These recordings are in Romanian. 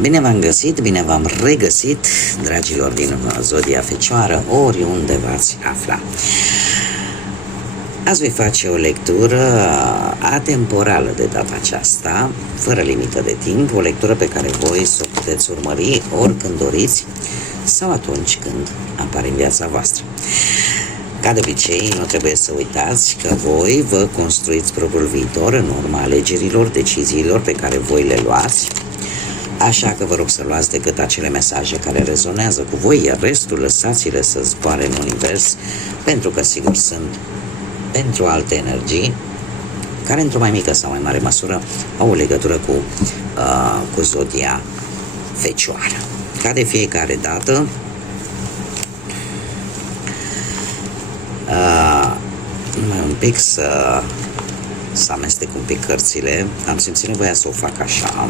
Bine v-am găsit, bine v-am regăsit, dragilor din Zodia Fecioară, oriunde v-ați afla. Azi voi face o lectură atemporală de data aceasta, fără limită de timp, o lectură pe care voi să o puteți urmări oricând doriți sau atunci când apare în viața voastră. Ca de obicei, nu trebuie să uitați că voi vă construiți propriul viitor în urma alegerilor, deciziilor pe care voi le luați. Așa că vă rog să luați decât acele mesaje care rezonează cu voi, iar restul lăsați-le să zboare în univers, pentru că sigur sunt pentru alte energii care într-o mai mică sau mai mare măsură au o legătură cu Zodia Fecioară. Ca de fiecare dată, numai un pic să amestec un pic cărțile, am simțit nevoia să o fac așa.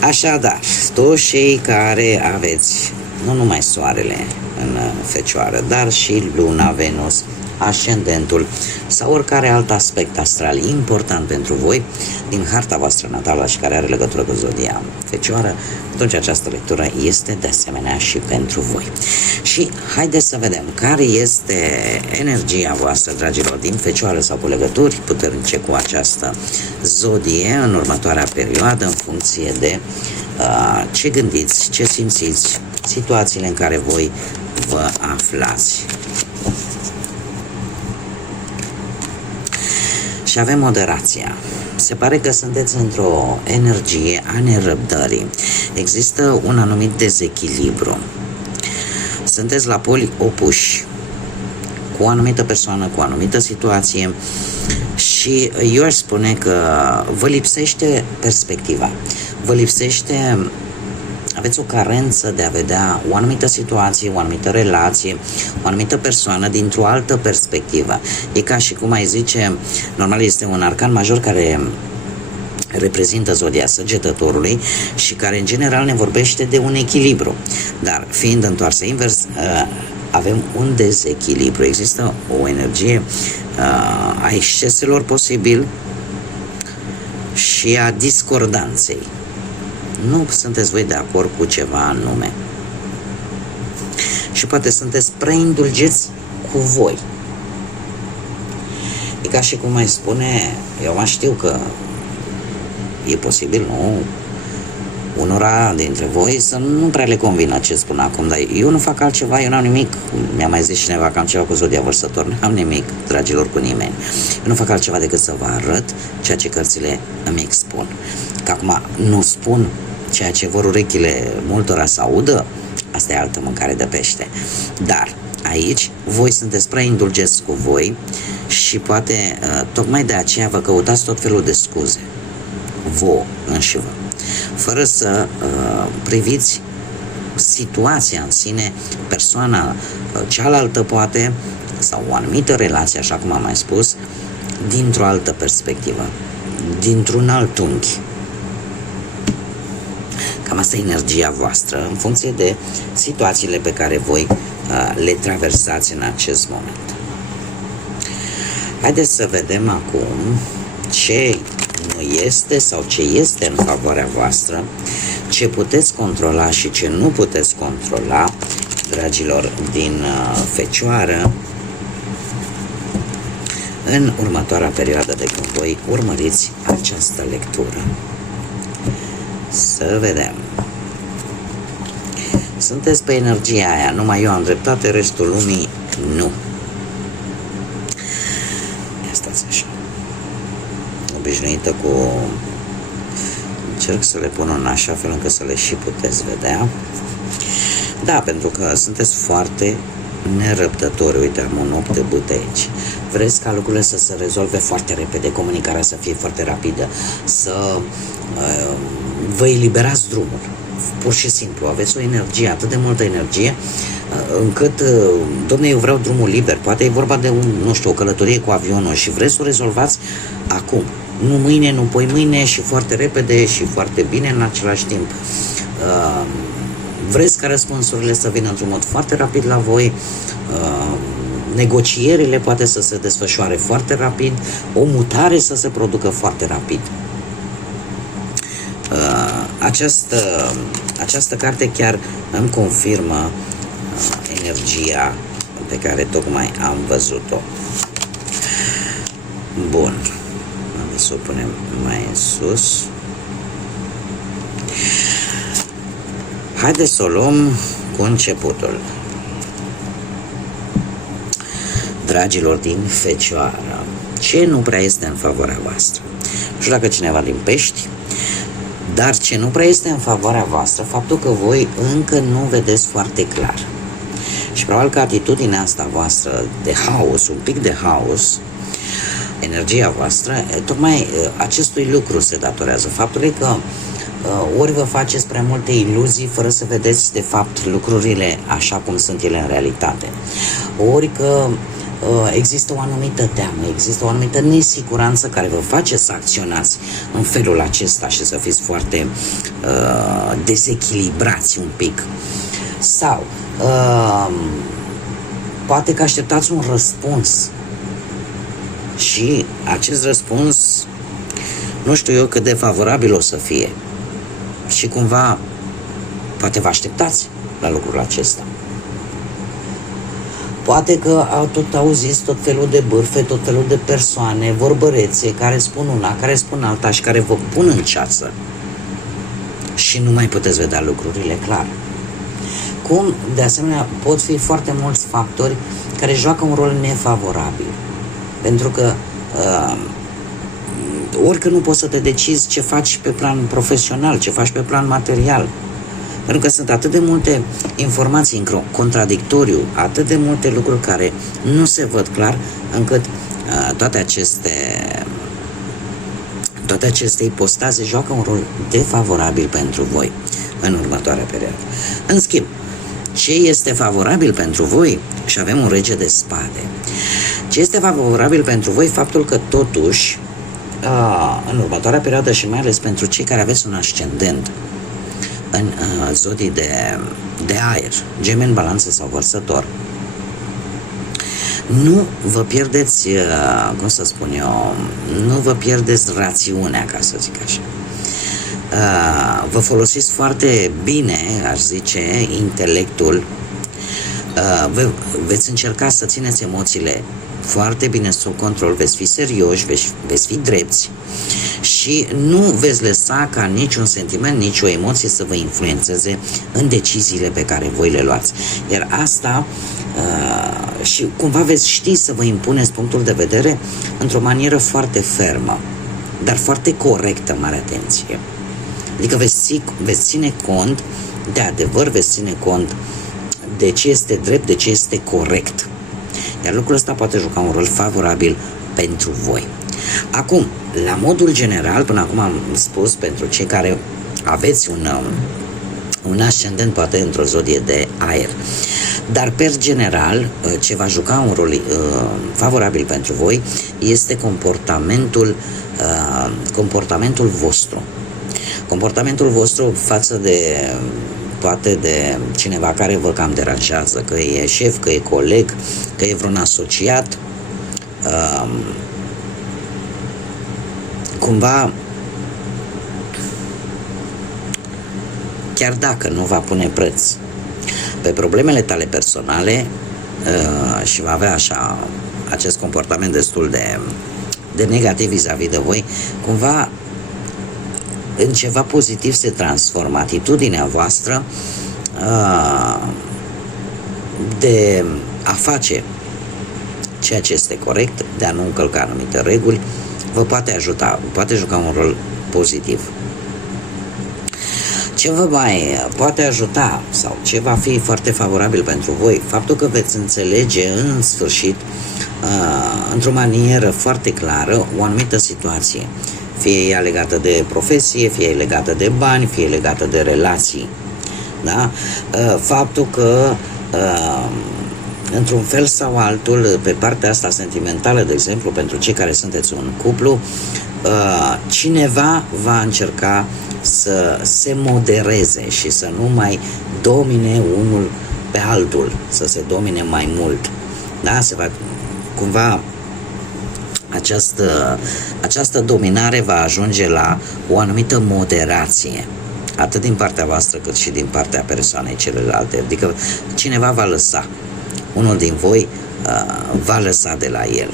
Așadar, toți cei care aveți nu numai soarele în Fecioară, dar și Luna, Venus, ascendentul sau oricare alt aspect astral important pentru voi din harta voastră natală și care are legătură cu Zodia Fecioară, atunci această lectură este de asemenea și pentru voi. Și haideți să vedem care este energia voastră, dragilor, din Fecioară sau cu legături puternice cu această zodie în următoarea perioadă, în funcție de ce gândiți, ce simțiți, situațiile în care voi vă aflați. Și avem moderația. Se pare că sunteți într-o energie a nerăbdării. Există un anumit dezechilibru. Sunteți la poli opuși cu o anumită persoană, cu o anumită situație și eu aș spune că vă lipsește perspectiva. Vă lipsește, aveți o carență de a vedea o anumită situație, o anumită relație, o anumită persoană dintr-o altă perspectivă. E ca și cum ai zice, normal este un arcan major care reprezintă zodia Săgetătorului și care în general ne vorbește de un echilibru. Dar fiind întoarsă invers, avem un dezechilibru. Există o energie a exceselor posibil și a discordanței. Nu sunteți voi de acord cu ceva anume. Și poate sunteți prea indulgeți cu voi. E ca și cum mai spune, eu mai știu că e posibil, nu? Unora dintre voi să nu prea le convină ce spun acum, dar eu nu fac altceva, eu n-am nimic. Mi-a mai zis cineva că am ceva cu Zodia Vărsător, n-am nimic, dragilor, cu nimeni. Eu nu fac altceva decât să vă arăt ceea ce cărțile îmi expun. Că acum nu spun ceea ce vor urechile multora să audă, asta e altă mâncare de pește. Dar aici voi sunteți prea indulgeți cu voi și poate tocmai de aceea vă căutați tot felul de scuze. Vouă înși vă. Fără să priviți situația în sine, persoana cealaltă poate, sau o anumită relație, așa cum am mai spus, dintr-o altă perspectivă, dintr-un alt unghi. Cam asta e energia voastră, în funcție de situațiile pe care voi le traversați în acest moment. Haideți să vedem acum ce nu este sau ce este în favoarea voastră, ce puteți controla și ce nu puteți controla, dragilor din Fecioară, în următoarea perioadă de când voi urmăriți această lectură. Să vedem. Sunteți pe energia aia, numai eu am dreptate, restul lumii nu. Ia stați așa. Obișnuită cu... Încerc să le pun în așa fel încât să le și puteți vedea. Da, pentru că sunteți foarte nerăbdători. Uite, am un 8 de bâte aici. Vreți ca lucrurile să se rezolve foarte repede, comunicarea să fie foarte rapidă, să vă eliberați drumul. Pur și simplu, aveți o energie, atât de multă energie, încât, dom'le, eu vreau drumul liber. Poate e vorba de, o călătorie cu avionul și vreți să o rezolvați acum. Nu mâine, nu poi mâine și foarte repede și foarte bine în același timp. Vreți ca răspunsurile să vină într-un mod foarte rapid la voi, negocierile poate să se desfășoare foarte rapid, o mutare să se producă foarte rapid. această carte chiar îmi confirmă energia pe care tocmai am văzut-o. Bun, să o punem mai în sus. Haideți să o luăm cu începutul. Dragilor din Fecioară, ce nu prea este în favoarea voastră? Nu știu dacă cineva din Pești, dar ce nu prea este în favoarea voastră, faptul că voi încă nu vedeți foarte clar. Și probabil că atitudinea asta voastră de haos, un pic de haos, energia voastră, tocmai acestui lucru se datorează. Faptului că ori vă faceți prea multe iluzii fără să vedeți de fapt lucrurile așa cum sunt ele în realitate. Ori că există o anumită teamă, există o anumită nesiguranță care vă face să acționați în felul acesta și să fiți foarte dezechilibrați un pic. Sau poate că așteptați un răspuns și acest răspuns nu știu eu cât de favorabil o să fie și cumva poate vă așteptați la lucrul acesta. Poate că tot auziți tot felul de bârfe, tot felul de persoane, vorbărețe, care spun una, care spun alta și care vă pun în ceață și nu mai puteți vedea lucrurile clar. Cum, de asemenea, pot fi foarte mulți factori care joacă un rol nefavorabil. Pentru că orică nu poți să te decizi ce faci pe plan profesional, ce faci pe plan material. Pentru că sunt atât de multe informații în contradictoriu, atât de multe lucruri care nu se văd clar, încât toate aceste ipostaze joacă un rol defavorabil pentru voi în următoarea perioadă. În schimb, ce este favorabil pentru voi? Și avem un rege de spade. Ce este favorabil pentru voi? Faptul că totuși în următoarea perioadă și mai ales pentru cei care aveți un ascendent în zodii de aer, Gemeni, Balanță sau Vărsător, nu vă pierdeți, cum să spun eu, nu vă pierdeți rațiunea, ca să zic așa. Vă folosiți foarte bine, aș zice, intelectul, veți încerca să țineți emoțiile foarte bine sub control, veți fi serioși, veți fi drepți și nu veți lăsa ca niciun sentiment, nici o emoție să vă influențeze în deciziile pe care voi le luați. Iar asta și cumva veți ști să vă impuneți punctul de vedere într-o manieră foarte fermă, dar foarte corectă, mare atenție. Adică veți ține cont de adevăr, veți ține cont de ce este drept, de ce este corect. Iar lucrul ăsta poate juca un rol favorabil pentru voi. Acum, la modul general, până acum am spus pentru cei care aveți un ascendent poate într-o zodie de aer. Dar, per general, ce va juca un rol favorabil pentru voi este comportamentul vostru. Comportamentul vostru față de poate de cineva care vă cam deranjează, că e șef, că e coleg, că e vreun asociat, cumva, chiar dacă nu va pune preț pe problemele tale personale și va avea așa acest comportament destul de negativ vis-a-vis de voi, cumva în ceva pozitiv se transformă atitudinea voastră de a face ceea ce este corect, de a nu încălca anumite reguli, vă poate ajuta, poate juca un rol pozitiv. Ce vă mai poate ajuta sau ce va fi foarte favorabil pentru voi? Faptul că veți înțelege în sfârșit într-o manieră foarte clară o anumită situație. Fie ea legată de profesie, fie legată de bani, fie legată de relații. Da? Faptul că într-un fel sau altul, pe partea asta sentimentală, de exemplu, pentru cei care sunteți un cuplu, cineva va încerca să se modereze și să nu mai domine unul pe altul, să se domine mai mult. Da? Se va cumva această dominare va ajunge la o anumită moderație. atât din partea voastră cât și din partea persoanei celelalte. Adică cineva va lăsa, unul din voi va lăsa de la el.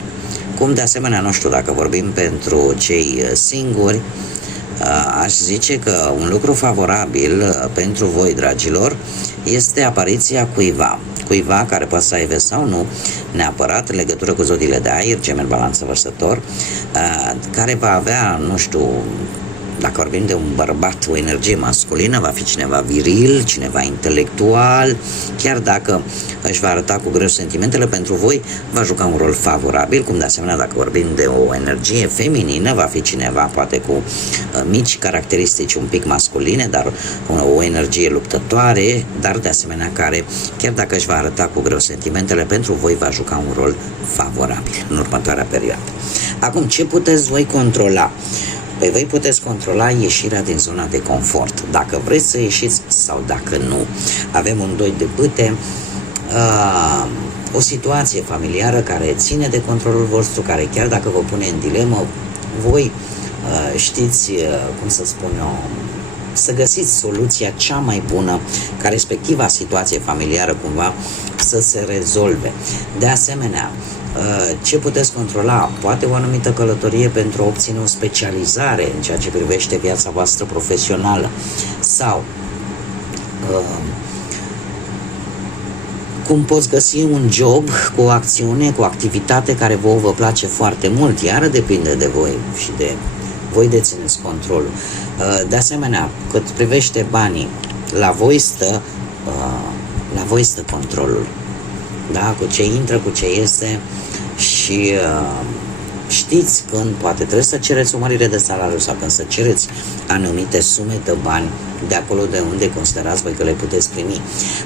Cum de asemenea, nu știu, dacă vorbim pentru cei singuri, aș zice că un lucru favorabil pentru voi, dragilor, este apariția cuiva care poate să aibă sau nu neapărat legătură cu zodiile de aer, Gemeni, Balanță, Vărsător, care va avea, nu știu, dacă vorbim de un bărbat, o energie masculină, va fi cineva viril, cineva intelectual, chiar dacă își va arăta cu greu sentimentele, pentru voi va juca un rol favorabil, cum de asemenea dacă vorbim de o energie feminină, va fi cineva poate cu mici caracteristici un pic masculine, dar o energie luptătoare, dar de asemenea care, chiar dacă își va arăta cu greu sentimentele, pentru voi va juca un rol favorabil în următoarea perioadă. Acum, ce puteți voi controla? Păi voi puteți controla ieșirea din zona de confort, dacă vreți să ieșiți sau dacă nu. Avem un 2 de bâte, o situație familiară care ține de controlul vostru, care chiar dacă vă pune în dilemă, voi știți, cum să spun eu, să găsiți soluția cea mai bună ca respectiva situație familiară cumva să se rezolve. De asemenea, ce puteți controla? Poate o anumită călătorie pentru a obține o specializare în ceea ce privește viața voastră profesională sau cum poți găsi un job cu o acțiune, cu o activitate care vă place foarte mult, iară depinde de voi și de voi dețineți controlul. De asemenea, cât privește banii, la voi stă controlul. Da? Cu ce intră, cu ce iese și știți când poate trebuie să cereți o mărire de salariu sau când să cereți anumite sume de bani de acolo de unde considerați voi că le puteți primi.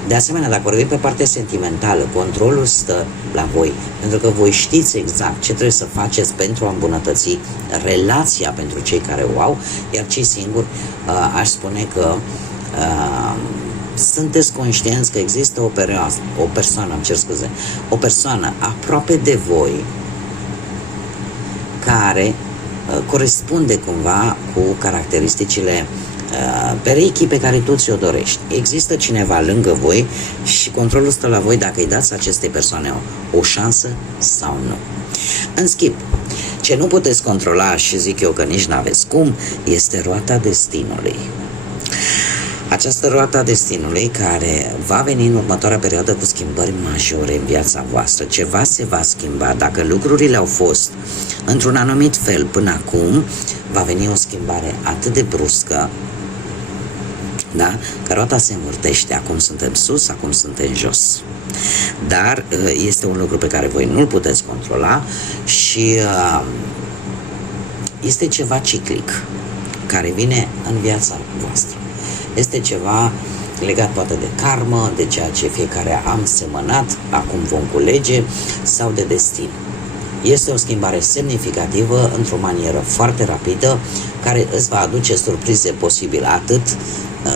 De asemenea, dacă vorbim pe partea sentimentală, controlul stă la voi, pentru că voi știți exact ce trebuie să faceți pentru a îmbunătăți relația pentru cei care o au, iar cei singuri aș spune că sunteți conștienți că există o persoană aproape de voi care corespunde cumva cu caracteristicile perechii pe care tu ți-o dorești. Există cineva lângă voi și controlul stă la voi dacă îi dați acestei persoane o șansă sau nu. În schimb, ce nu puteți controla și zic eu că nici n-aveți cum, este roata destinului. Această roată a destinului care va veni în următoarea perioadă cu schimbări majore în viața voastră. Ceva se va schimba. Dacă lucrurile au fost într-un anumit fel până acum, va veni o schimbare atât de bruscă, da? Că roata se învârtește. Acum suntem sus, acum suntem jos. Dar este un lucru pe care voi nu-l puteți controla și este ceva ciclic care vine în viața voastră. Este ceva legat poate de karmă, de ceea ce fiecare am semănat, acum vom culege, sau de destin. Este o schimbare semnificativă, într-o manieră foarte rapidă, care îți va aduce surprize posibile, atât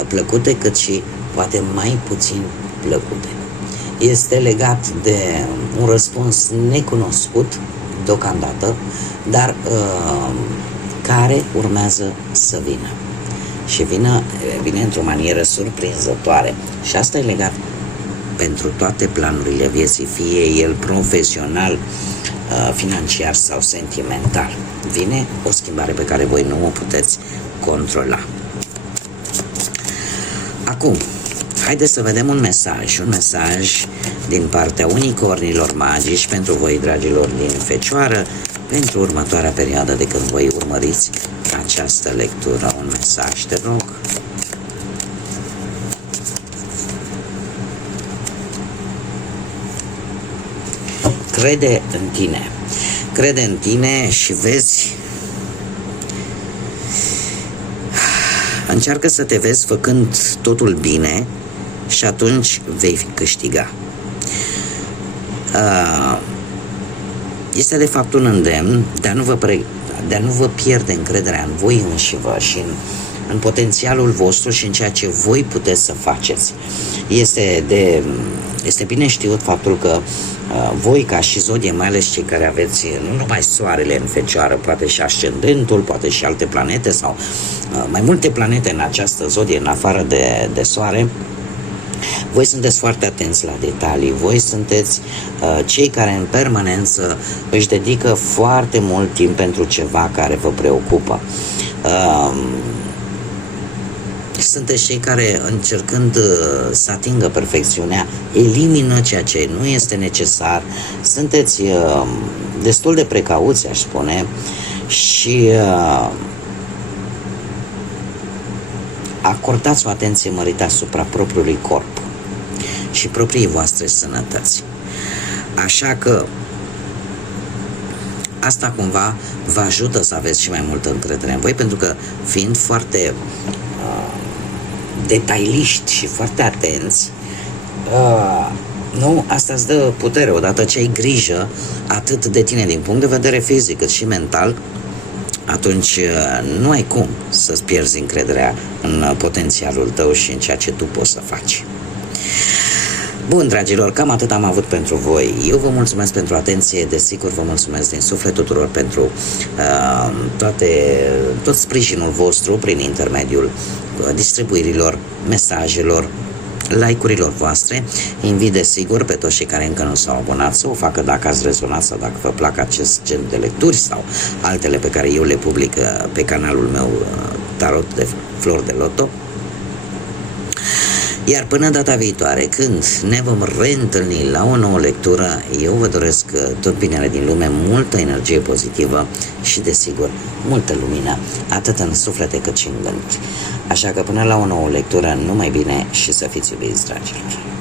plăcute cât și poate mai puțin plăcute. Este legat de un răspuns necunoscut deocamdată, dar care urmează să vină. Și vine într-o manieră surprinzătoare. Și asta e legat pentru toate planurile vieții, fie el profesional, financiar sau sentimental. Vine o schimbare pe care voi nu o puteți controla. Acum, haideți să vedem un mesaj din partea unicornilor magici pentru voi, dragilor din Fecioară, pentru următoarea perioadă de când voi urmăriți această lectură. Un mesaj, te rog. Crede în tine. Crede în tine și vezi. Încearcă să te vezi făcând totul bine și atunci vei câștiga. Este de fapt un îndemn de a nu vă pierde încrederea în voi înșivă și în în potențialul vostru și în ceea ce voi puteți să faceți. Este bine știut faptul că voi ca și zodie, mai ales cei care aveți nu numai soarele în fecioară, poate și ascendentul, poate și alte planete sau mai multe planete în această zodie, în afară de soare, voi sunteți foarte atenți la detalii, voi sunteți cei care în permanență își dedică foarte mult timp pentru ceva care vă preocupă. Sunteți cei care, încercând să atingă perfecțiunea, elimină ceea ce nu este necesar. Sunteți destul de precauți, aș spune, și acordați o atenție mărită asupra propriului corp și propriei voastre sănătăți. Așa că asta cumva vă ajută să aveți și mai multă încredere în voi, pentru că fiind foarte detailiști și foarte atenți, nu, asta îți dă putere. Odată ce ai grijă atât de tine din punct de vedere fizic cât și mental, atunci nu ai cum să-ți pierzi încrederea în potențialul tău și în ceea ce tu poți să faci. Bun, dragilor, cam atât am avut pentru voi. Eu vă mulțumesc pentru atenție, desigur vă mulțumesc din suflet tuturor pentru tot sprijinul vostru prin intermediul distribuirilor, mesajelor, like-urilor voastre. Invit desigur pe toți cei care încă nu s-au abonat să o facă dacă ați rezonat sau dacă vă plac acest gen de lecturi sau altele pe care eu le public pe canalul meu Tarot de Flori de Loto. Iar până data viitoare, când ne vom reîntâlni la o nouă lectură, eu vă doresc tot binele din lume, multă energie pozitivă și, desigur, multă lumină, atât în suflete cât și în gânduri. Așa că până la o nouă lectură, numai bine și să fiți iubiți, dragilor!